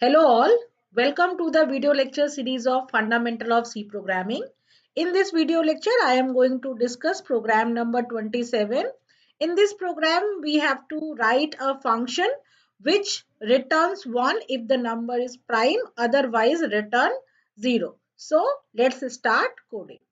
Hello all, welcome to the video lecture series of Fundamental of C Programming. In this video lecture, I am going to discuss program number 27. In this program, we have to write a function which returns 1 if the number is prime, otherwise return 0. So, let's start coding.